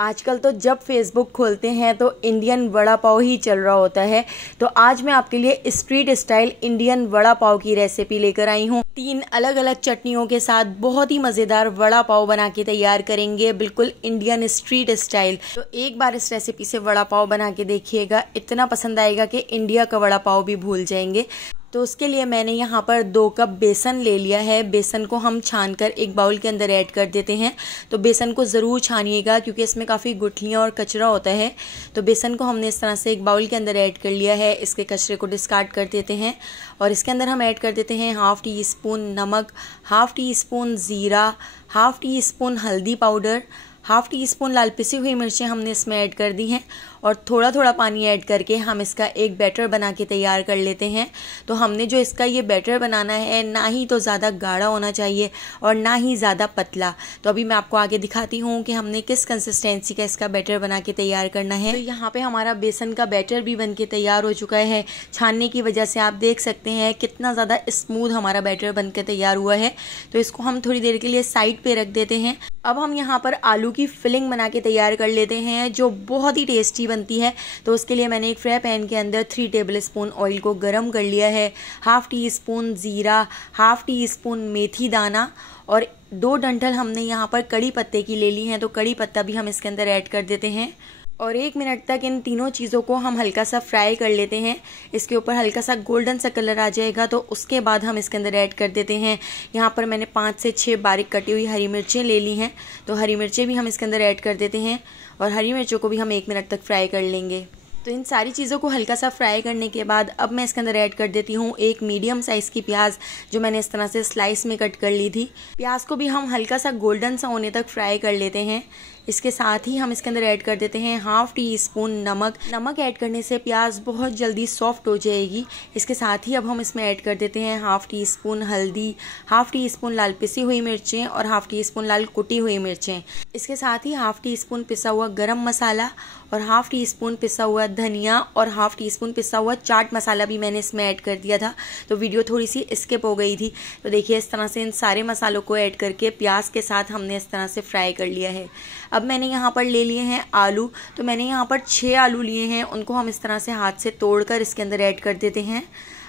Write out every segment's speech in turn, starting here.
आजकल तो जब फेसबुक खोलते हैं तो इंडियन वड़ा पाव ही चल रहा होता है। तो आज मैं आपके लिए street style Indian vada pav की रेसिपी लेकर आई हूँ। 3 अलग अलग चटनियों के साथ बहुत ही मज़ेदार वड़ा पाव बना के तैयार करेंगे, बिल्कुल इंडियन स्ट्रीट स्टाइल। तो एक बार इस रेसिपी से वड़ा पाव बना के देखिएगा, इतना पसंद आएगा कि इंडिया का वड़ा पाव भी भूल जाएंगे। तो उसके लिए मैंने यहाँ पर 2 कप बेसन ले लिया है। बेसन को हम छानकर एक बाउल के अंदर ऐड कर देते हैं। तो बेसन को ज़रूर छानिएगा क्योंकि इसमें काफ़ी गुठलियाँ और कचरा होता है। तो बेसन को हमने इस तरह से एक बाउल के अंदर ऐड कर लिया है। इसके कचरे को डिस्कार्ड कर देते हैं और इसके अंदर हम ऐड कर देते हैं 1/2 टी स्पून नमक, 1/2 टी स्पून ज़ीरा, 1/2 टी स्पून हल्दी पाउडर, 1/2 टी स्पून लाल पिसी हुई मिर्चें हमने इसमें ऐड कर दी हैं और थोड़ा थोड़ा पानी ऐड करके हम इसका एक बैटर बना के तैयार कर लेते हैं। तो हमने जो इसका ये बैटर बनाना है, ना ही तो ज़्यादा गाढ़ा होना चाहिए और ना ही ज़्यादा पतला। तो अभी मैं आपको आगे दिखाती हूँ कि हमने किस कंसिस्टेंसी का इसका बैटर बना के तैयार करना है। तो यहाँ पे हमारा बेसन का बैटर भी बन के तैयार हो चुका है। छानने की वजह से आप देख सकते हैं कितना ज़्यादा स्मूथ हमारा बैटर बन के तैयार हुआ है। तो इसको हम थोड़ी देर के लिए साइड पर रख देते हैं। अब हम यहाँ पर आलू की फिलिंग बना के तैयार कर लेते हैं जो बहुत ही टेस्टी बनती है। तो उसके लिए मैंने एक फ्राई पैन के अंदर 3 टेबलस्पून ऑयल को गरम कर लिया है। 1/2 टी स्पून ज़ीरा, 1/2 टी स्पून मेथी दाना और 2 डंठल हमने यहाँ पर कड़ी पत्ते की ले ली हैं। तो कड़ी पत्ता भी हम इसके अंदर ऐड कर देते हैं और 1 मिनट तक इन तीनों चीज़ों को हम हल्का सा फ्राई कर लेते हैं। इसके ऊपर हल्का सा गोल्डन सा कलर आ जाएगा तो उसके बाद हम इसके अंदर ऐड कर देते हैं। यहाँ पर मैंने 5 से 6 बारीक कटी हुई हरी मिर्चें ले ली हैं। तो हरी मिर्चें भी हम इसके अंदर ऐड कर देते हैं और हरी मिर्चों को भी हम 1 मिनट तक फ्राई कर लेंगे। तो इन सारी चीज़ों को हल्का सा फ्राई करने के बाद अब मैं इसके अंदर ऐड कर देती हूँ एक मीडियम साइज़ की प्याज जो मैंने इस तरह से स्लाइस में कट कर ली थी। प्याज को भी हम हल्का सा गोल्डन सा होने तक फ्राई कर लेते हैं। इसके साथ ही हम इसके अंदर ऐड कर देते हैं 1/2 टी स्पून नमक। नमक ऐड करने से प्याज बहुत जल्दी सॉफ्ट हो जाएगी। इसके साथ ही अब हम इसमें ऐड कर देते हैं 1/2 टी स्पून हल्दी, 1/2 टी स्पून लाल पिसी हुई मिर्चें और 1/2 टी स्पून लाल कुटी हुई मिर्चें। इसके साथ ही 1/2 टी स्पून पिसा हुआ गरम मसाला और 1/2 टी स्पून पिसा हुआ धनिया और 1/2 टी स्पून पिसा हुआ चाट मसाला भी मैंने इसमें ऐड कर दिया था। तो वीडियो थोड़ी सी स्किप हो गई थी। तो देखिए इस तरह से इन सारे मसालों को ऐड करके प्याज के साथ हमने इस तरह से फ्राई कर लिया है। अब मैंने यहाँ पर ले लिए हैं आलू। तो मैंने यहाँ पर 6 आलू लिए हैं। उनको हम इस तरह से हाथ से तोड़कर इसके अंदर ऐड कर देते हैं।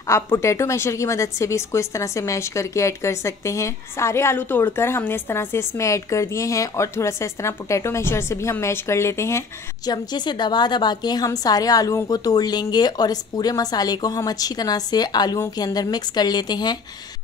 आप पोटैटो मैशर की मदद से भी इसको इस तरह से मैश करके ऐड कर सकते हैं। सारे आलू तोड़कर हमने इस तरह से इसमें ऐड कर दिए हैं और थोड़ा सा इस तरह पोटैटो मैशर से भी हम मैश कर लेते हैं। चमचे से दबा दबा के हम सारे आलूओं को तोड़ लेंगे और इस पूरे मसाले को हम अच्छी तरह से आलूओं के अंदर मिक्स कर लेते हैं।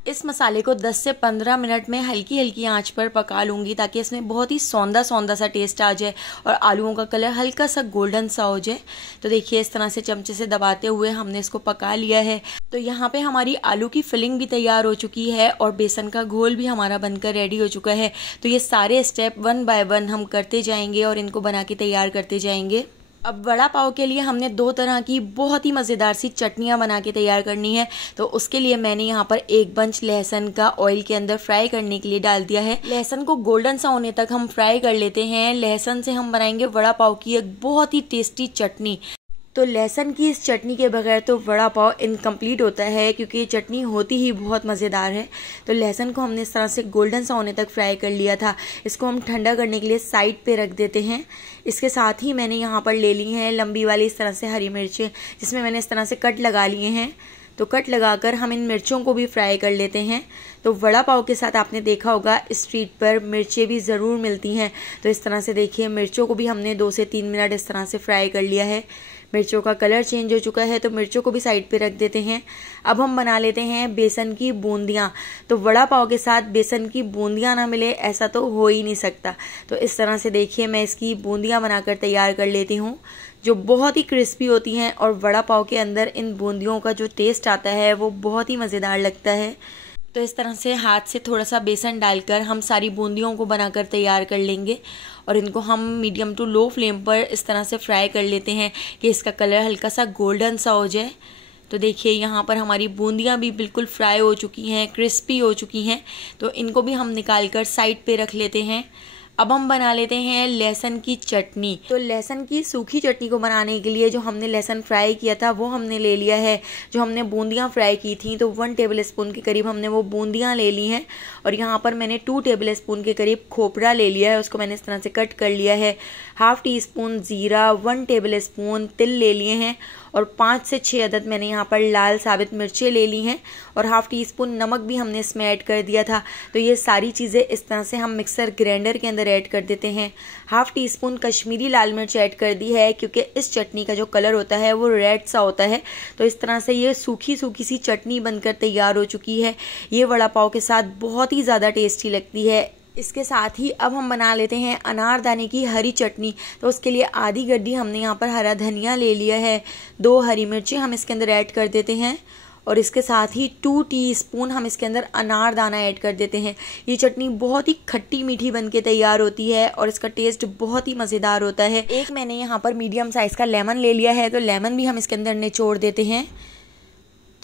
इस मसाले को 10 से 15 मिनट में हल्की हल्की आंच पर पका लूँगी ताकि इसमें बहुत ही सौंधा सौंधा सा टेस्ट आ जाए और आलूओं का कलर हल्का सा गोल्डन सा हो जाए। तो देखिए इस तरह से चमचे से दबाते हुए हमने इसको पका लिया है। तो यहाँ पे हमारी आलू की फिलिंग भी तैयार हो चुकी है और बेसन का घोल भी हमारा बनकर रेडी हो चुका है। तो ये सारे स्टेप 1 बाय 1 हम करते जाएंगे और इनको बना के तैयार करते जाएंगे। अब वड़ा पाव के लिए हमने 2 तरह की बहुत ही मज़ेदार सी चटनियाँ बना के तैयार करनी है। तो उसके लिए मैंने यहाँ पर एक बंच लहसुन का ऑयल के अंदर फ्राई करने के लिए डाल दिया है। लहसुन को गोल्डन सा होने तक हम फ्राई कर लेते हैं। लहसुन से हम बनाएंगे वड़ा पाव की एक बहुत ही टेस्टी चटनी। तो लहसुन की इस चटनी के बगैर तो वड़ा पाव इनकम्प्लीट होता है क्योंकि ये चटनी होती ही बहुत मज़ेदार है। तो लहसुन को हमने इस तरह से गोल्डन सा होने तक फ्राई कर लिया था। इसको हम ठंडा करने के लिए साइड पे रख देते हैं। इसके साथ ही मैंने यहाँ पर ले ली हैं लंबी वाली इस तरह से हरी मिर्चें जिसमें मैंने इस तरह से कट लगा लिए हैं। तो कट लगाकर हम इन मिर्चों को भी फ्राई कर लेते हैं। तो वड़ा पाव के साथ आपने देखा होगा स्ट्रीट पर मिर्चें भी ज़रूर मिलती हैं। तो इस तरह से देखिए मिर्चों को भी हमने 2 से 3 मिनट इस तरह से फ्राई कर लिया है। मिर्चों का कलर चेंज हो चुका है तो मिर्चों को भी साइड पे रख देते हैं। अब हम बना लेते हैं बेसन की बूंदियाँ। तो वड़ा पाव के साथ बेसन की बूंदियाँ ना मिले ऐसा तो हो ही नहीं सकता। तो इस तरह से देखिए मैं इसकी बूंदियाँ बनाकर तैयार कर लेती हूँ जो बहुत ही क्रिस्पी होती हैं और वड़ा पाव के अंदर इन बूंदियों का जो टेस्ट आता है वो बहुत ही मज़ेदार लगता है। तो इस तरह से हाथ से थोड़ा सा बेसन डालकर हम सारी बूंदियों को बनाकर तैयार कर लेंगे और इनको हम मीडियम टू लो फ्लेम पर इस तरह से फ्राई कर लेते हैं कि इसका कलर हल्का सा गोल्डन सा हो जाए। तो देखिए यहाँ पर हमारी बूंदियाँ भी बिल्कुल फ्राई हो चुकी हैं, क्रिस्पी हो चुकी हैं। तो इनको भी हम निकाल कर साइड पे रख लेते हैं। अब हम बना लेते हैं लहसुन की चटनी। तो लहसुन की सूखी चटनी को बनाने के लिए जो हमने लहसुन फ्राई किया था वो हमने ले लिया है। जो हमने बूंदियाँ फ्राई की थी तो 1 टेबलस्पून के करीब हमने वो बूंदियाँ ले ली हैं और यहाँ पर मैंने 2 टेबलस्पून के करीब खोपरा ले लिया है, उसको मैंने इस तरह से कट कर लिया है। हाफ टी स्पून जीरा, 1 टेबल स्पून तिल ले लिए हैं और 5 से 6 अदद मैंने यहाँ पर लाल साबित मिर्चें ले ली हैं और हाफ टी स्पून नमक भी हमने इसमें ऐड कर दिया था। तो ये सारी चीज़ें इस तरह से हम मिक्सर ग्राइंडर के अंदर ऐड कर देते हैं। हाफ टी स्पून कश्मीरी लाल मिर्च ऐड कर दी है क्योंकि इस चटनी का जो कलर होता है वो रेड सा होता है। तो इस तरह से ये सूखी सूखी सी चटनी बनकर तैयार हो चुकी है। ये वड़ा पाव के साथ बहुत ही ज़्यादा टेस्टी लगती है। इसके साथ ही अब हम बना लेते हैं अनारदाने की हरी चटनी। तो उसके लिए आधी गड्डी हमने यहाँ पर हरा धनिया ले लिया है, 2 हरी मिर्चें हम इसके अंदर ऐड कर देते हैं और इसके साथ ही 2 टीस्पून हम इसके अंदर अनारदाना ऐड कर देते हैं। ये चटनी बहुत ही खट्टी मीठी बन के तैयार होती है और इसका टेस्ट बहुत ही मज़ेदार होता है। एक मैंने यहाँ पर मीडियम साइज़ का लेमन ले लिया है, तो लेमन भी हम इसके अंदर निचोड़ देते हैं।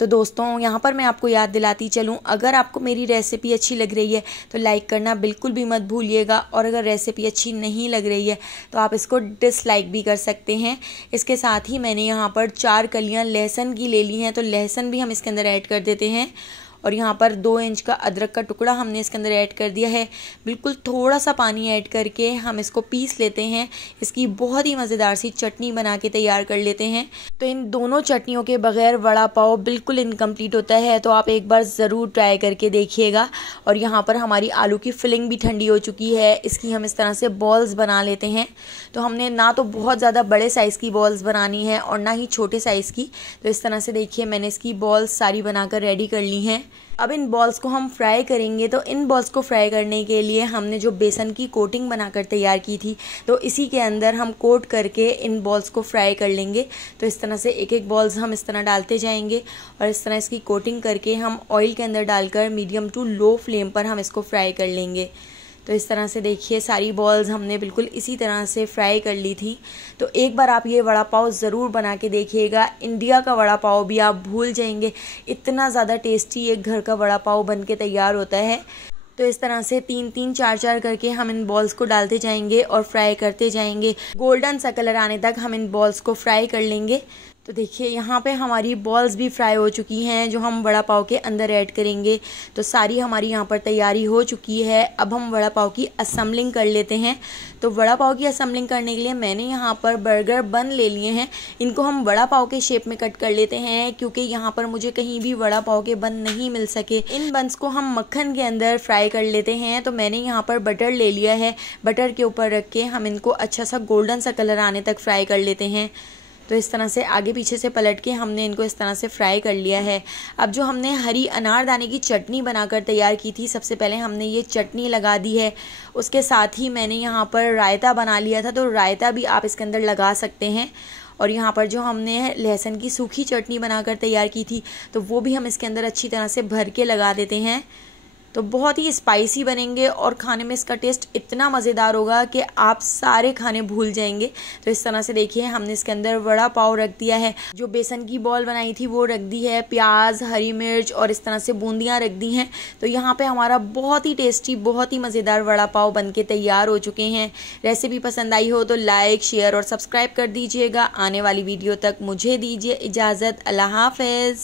तो दोस्तों यहाँ पर मैं आपको याद दिलाती चलूँ, अगर आपको मेरी रेसिपी अच्छी लग रही है तो लाइक करना बिल्कुल भी मत भूलिएगा और अगर रेसिपी अच्छी नहीं लग रही है तो आप इसको डिसलाइक भी कर सकते हैं। इसके साथ ही मैंने यहाँ पर 4 कलियाँ लहसुन की ले ली हैं, तो लहसुन भी हम इसके अंदर ऐड कर देते हैं और यहाँ पर 2 इंच का अदरक का टुकड़ा हमने इसके अंदर ऐड कर दिया है। बिल्कुल थोड़ा सा पानी ऐड करके हम इसको पीस लेते हैं। इसकी बहुत ही मज़ेदार सी चटनी बना के तैयार कर लेते हैं। तो इन दोनों चटनियों के बगैर वड़ा पाव बिल्कुल इनकम्प्लीट होता है, तो आप एक बार ज़रूर ट्राई करके देखिएगा। और यहाँ पर हमारी आलू की फिलिंग भी ठंडी हो चुकी है। इसकी हम इस तरह से बॉल्स बना लेते हैं। तो हमने ना तो बहुत ज़्यादा बड़े साइज़ की बॉल्स बनानी है और ना ही छोटे साइज़ की। तो इस तरह से देखिए मैंने इसकी बॉल्स सारी बनाकर रेडी कर ली हैं। अब इन बॉल्स को हम फ्राई करेंगे। तो इन बॉल्स को फ्राई करने के लिए हमने जो बेसन की कोटिंग बनाकर तैयार की थी, तो इसी के अंदर हम कोट करके इन बॉल्स को फ्राई कर लेंगे। तो इस तरह से एक एक बॉल्स हम इस तरह डालते जाएंगे और इस तरह इसकी कोटिंग करके हम ऑयल के अंदर डालकर मीडियम टू लो फ्लेम पर हम इसको फ्राई कर लेंगे। तो इस तरह से देखिए सारी बॉल्स हमने बिल्कुल इसी तरह से फ्राई कर ली थी। तो एक बार आप ये वड़ा पाव ज़रूर बना के देखिएगा। इंडिया का वड़ा पाव भी आप भूल जाएंगे, इतना ज़्यादा टेस्टी एक घर का वड़ा पाव बन के तैयार होता है। तो इस तरह से 3-3 4-4 करके हम इन बॉल्स को डालते जाएंगे और फ्राई करते जाएंगे। गोल्डन सा कलर आने तक हम इन बॉल्स को फ्राई कर लेंगे। तो देखिए यहाँ पे हमारी बॉल्स भी फ्राई हो चुकी हैं जो हम वड़ा पाव के अंदर ऐड करेंगे। तो सारी हमारी यहाँ पर तैयारी हो चुकी है। अब हम वड़ा पाव की असेंबलिंग कर लेते हैं। तो वड़ा पाव की असेंबलिंग करने के लिए मैंने यहाँ पर बर्गर बन ले लिए हैं। इनको हम वड़ा पाव के शेप में कट कर लेते हैं क्योंकि यहाँ पर मुझे कहीं भी वड़ा पाव के बन नहीं मिल सके। इन बन्स को हम मक्खन के अंदर फ्राई कर लेते हैं। तो मैंने यहाँ पर बटर ले लिया है, बटर के ऊपर रख के हम इनको अच्छा सा गोल्डन सा कलर आने तक फ्राई कर लेते हैं। तो इस तरह से आगे पीछे से पलट के हमने इनको इस तरह से फ्राई कर लिया है। अब जो हमने हरी अनारदाने की चटनी बनाकर तैयार की थी, सबसे पहले हमने ये चटनी लगा दी है। उसके साथ ही मैंने यहाँ पर रायता बना लिया था, तो रायता भी आप इसके अंदर लगा सकते हैं। और यहाँ पर जो हमने लहसुन की सूखी चटनी बनाकर तैयार की थी, तो वो भी हम इसके अंदर अच्छी तरह से भर के लगा देते हैं। तो बहुत ही स्पाइसी बनेंगे और खाने में इसका टेस्ट इतना मज़ेदार होगा कि आप सारे खाने भूल जाएंगे। तो इस तरह से देखिए हमने इसके अंदर वड़ा पाव रख दिया है, जो बेसन की बॉल बनाई थी वो रख दी है, प्याज, हरी मिर्च और इस तरह से बूंदियाँ रख दी हैं। तो यहाँ पे हमारा बहुत ही टेस्टी, बहुत ही मज़ेदार वड़ा पाव बन के तैयार हो चुके हैं। रेसिपी पसंद आई हो तो लाइक, शेयर और सब्सक्राइब कर दीजिएगा। आने वाली वीडियो तक मुझे दीजिए इजाज़त। अल्लाह हाफ़िज़।